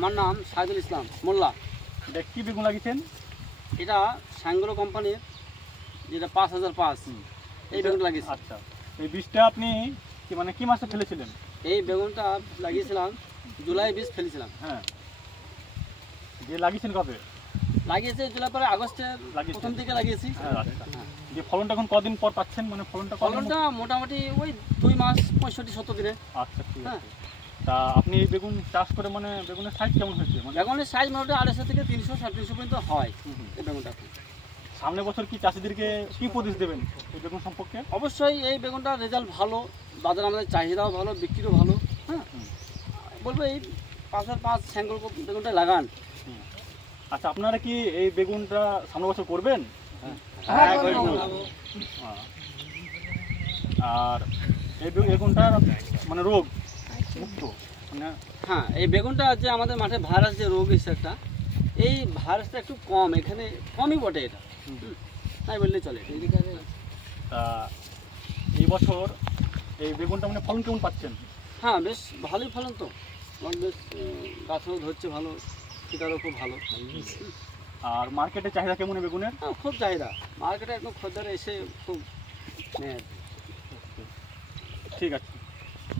আমার নাম সাইদুল ইসলাম মোল্লা। এটা কী বেগুন লাগিয়েছেন? এটা স্যাঙ্গ্রো কোম্পানির যেটা 5005 এই বেগুনটা লাগিয়েছি। আচ্ছা, এই বীজটা আপনি কি মাসে ফেলেছিলেন? এই বেগুনটা লাগিয়েছিলাম জুলাই 20 ফেলেছিলাম। হ্যাঁ, যে লাগিয়েছেন কবে? লাগিয়েছে জুলাই পরে আগস্টের প্রথম দিকে লাগিয়েছি। আচ্ছা, যে ফলনটা এখন কদিন পর পাচ্ছেন? মানে ফলনটা মোটামুটি ওই 2 মাস 65-70 দিনে। আচ্ছা, ঠিক আছে। তা আপনি এই বেগুন চাষ করে মানে বেগুনের সাইজ কেমন হয়েছে? বেগুনের সাইজ মোটামুটি 250 থেকে 300 350 পর্যন্ত হয় এই বেগুনটা। সামনের বছর কি চাষিদেরকে কি উপদেশ দেবেন এই বেগুন সম্পর্কে? অবশ্যই এই বেগুনটার রেজাল্ট ভালো, বাজারে আমাদের চাহিদাও ভালো, বিক্রিও ভালো। হ্যাঁ, বলবো এই 5/5 স্যাঙ্গ্রো বেগুনটা লাগান। আচ্ছা, আপনারা কি এই বেগুনটা সামনের বছর করবেন? আর এই বেগুনটার মানে রোগ মুক্ত মানে হ্যাঁ, এই বেগুনটা যে আমাদের মাঠে ভাইরাস যে রোগ এসে একটা, এই ভাইরাসটা একটু কম, এখানে কমই বটে এটা, তাই বললেই চলে। তা এই বছর এই বেগুনটা মানে ফলন কেমন পাচ্ছেন? হ্যাঁ, বেশ ভালোই ফলন তো, বেশ গাছও ধরছে ভালো, সেটারও খুব ভালো। আর মার্কেটে চাহিদা কেমন এই বেগুনের? হ্যাঁ, খুব চাহিদা, মার্কেটে একদম খদ্দের এসে খুব নেয়। ঠিক আছে।